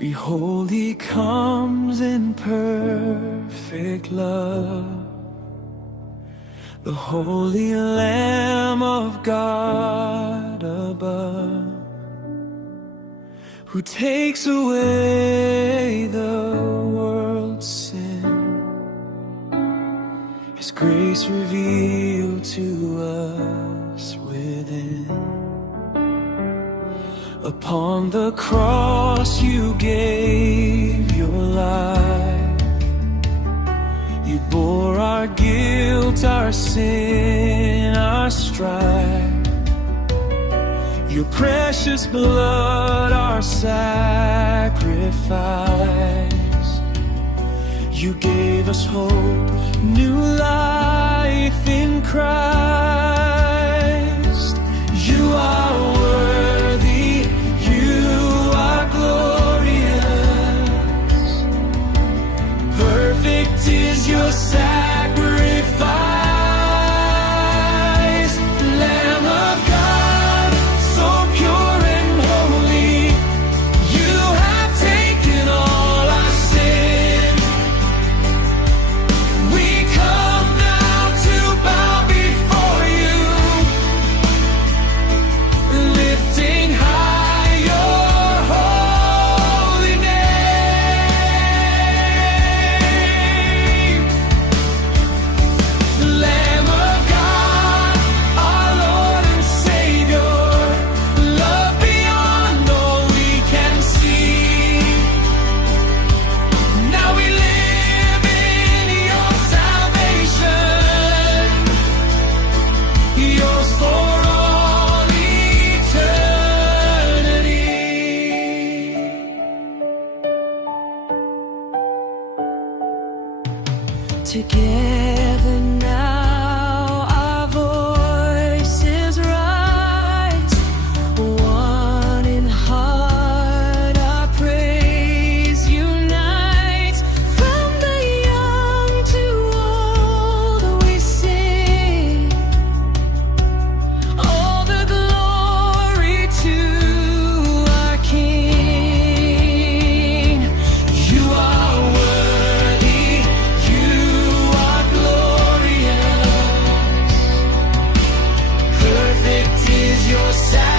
Behold, he comes in perfect love, the holy Lamb of God above, who takes away the world's sin. His grace revealed to us within. Upon the cross you gave your life. You bore our guilt, our sin, our strife. Your precious blood, our sacrifice. You gave us hope, new life in Christ. You are worthy, you are glorious. Perfect is your sacrifice. Lamb of God, so pure and holy, you have taken all our sin. We come now to bow before you, lifting high your holy name. Lamb of God, our Lord and Savior, love beyond all we can see. Now we live in your salvation, yours for all eternity. Together now our voices rise, one in heart our praise unites. From the young to old we sing, all the glory to our King. You are worthy, you are glorious. Perfect is your sacrifice.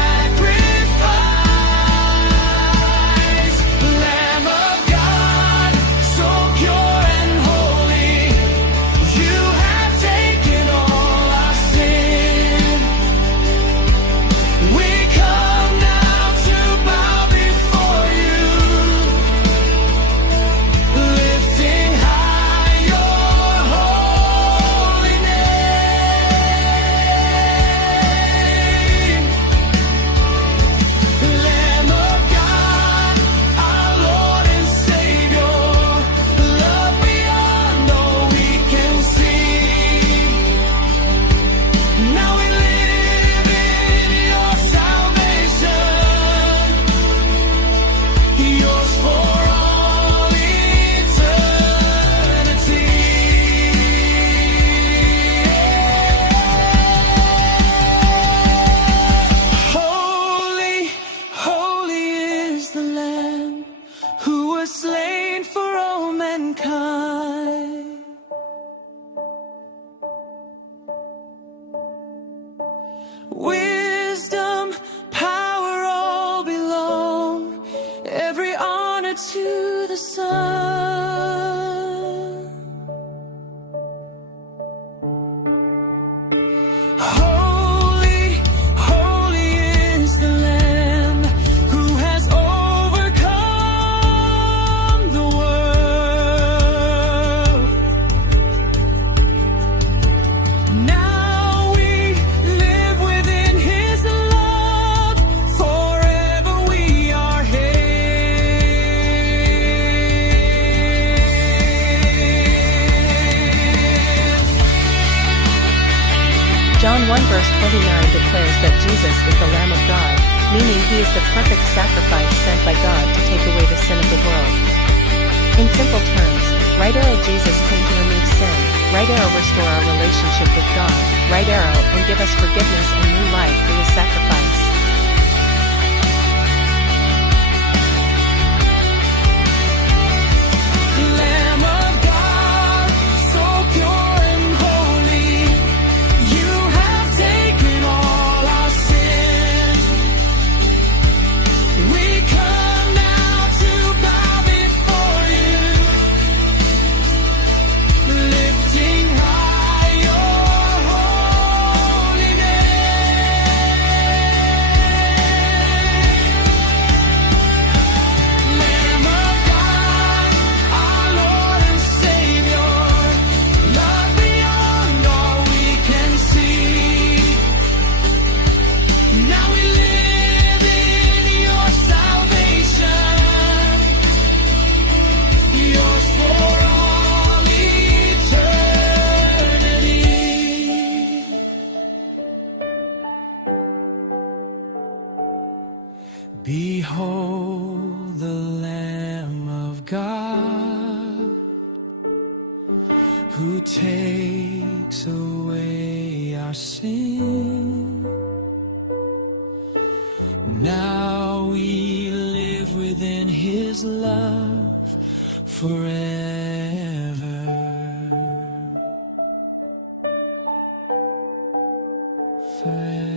Lamb of God, so pure and holy, you have taken all our sin. We come now to bow before you, lifting high your holy name. Lamb of God, our Lord and Savior, love beyond all we can see. Now we live in your salvation, yours for all eternity. Holy, holy is the Lamb who was slain for all mankind. Wisdom, power all belong, every honor to the Son. Holy, holy is the Lamb who has overcome the world. Now we live within his love, forever we are his. John 1 verse 29 declares that Jesus is the Lamb of God, meaning he is the perfect sacrifice sent by God to take away the sin of the world. In simple terms, right arrow Jesus came to remove sin, right arrow restore our relationship with God, right arrow and give us forgiveness and new life through his sacrifice. Behold the Lamb of God who takes away our sin. Now we live within His love forever. Forever.